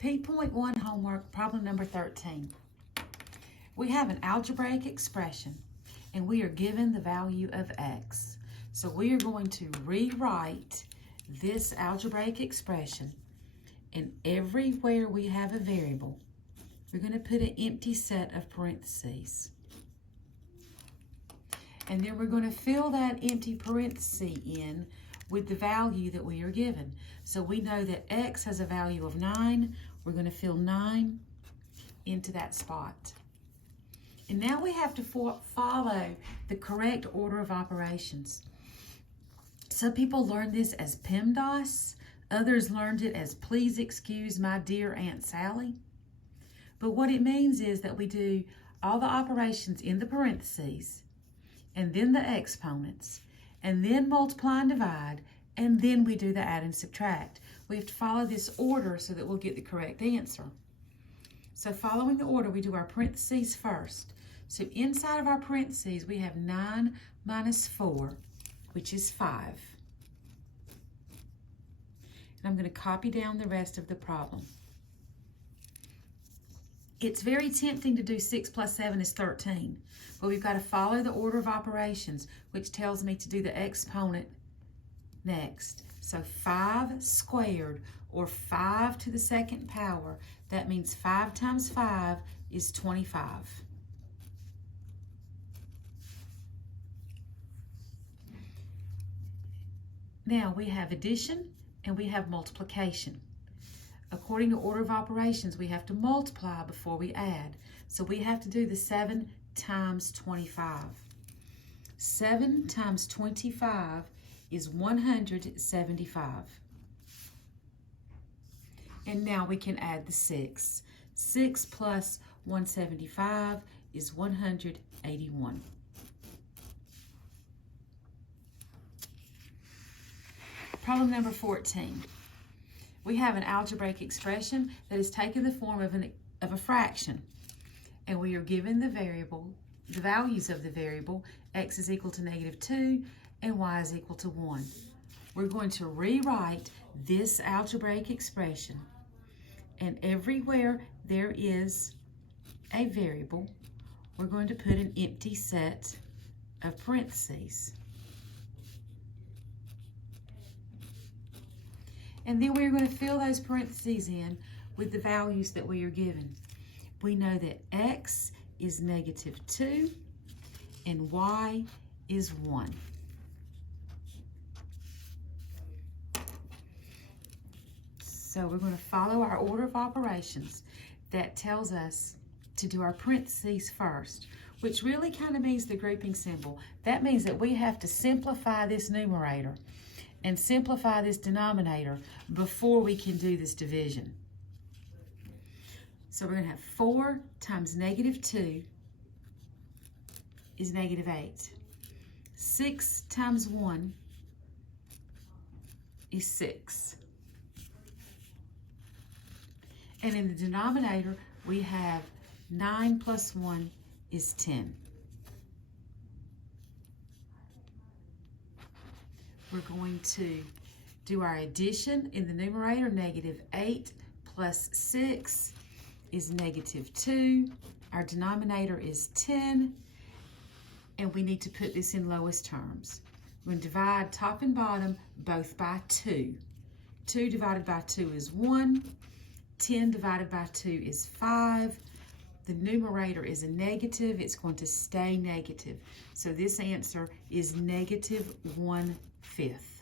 P.1 homework, problem number 13. We have an algebraic expression, and we are given the value of x. So we are going to rewrite this algebraic expression, and everywhere we have a variable, we're going to put an empty set of parentheses. And then we're going to fill that empty parenthesis in with the value that we are given. So we know that x has a value of 9. We're going to fill 9 into that spot. And now we have to follow the correct order of operations. Some people learned this as PEMDAS. Others learned it as please excuse my dear Aunt Sally. But what it means is that we do all the operations in the parentheses, and then the exponents, and then multiply and divide, and then we do the add and subtract. We have to follow this order so that we'll get the correct answer. So following the order, we do our parentheses first. So inside of our parentheses, we have 9 minus 4, which is 5. And I'm going to copy down the rest of the problem. It's very tempting to do 6 plus 7 is 13, but we've got to follow the order of operations, which tells me to do the exponent next. So 5 squared, or 5 to the second power, that means 5 times 5 is 25. Now we have addition and we have multiplication. According to order of operations, we have to multiply before we add. So we have to do the 7 times 25. 7 times 25 is 175. And now we can add the 6. 6 plus 175 is 181. Problem number 14. We have an algebraic expression that has taken the form of a fraction, and we are given the values of the variable. X is equal to -2 and y is equal to 1. We're going to rewrite this algebraic expression, and everywhere there is a variable, we're going to put an empty set of parentheses. And then we're going to fill those parentheses in with the values that we are given. We know that x is -2 and y is 1. So we're going to follow our order of operations that tells us to do our parentheses first, which really kind of means the grouping symbol. That means that we have to simplify this numerator and simplify this denominator before we can do this division. So we're going to have 4 times -2 is -8. 6 times 1 is 6. And in the denominator, we have 9 plus 1 is 10. We're going to do our addition in the numerator. -8 plus 6 is -2. Our denominator is 10, and we need to put this in lowest terms. We're going to divide top and bottom both by 2. 2 divided by 2 is 1. 10 divided by 2 is 5. The numerator is a negative. It's going to stay negative. So this answer is -1/5.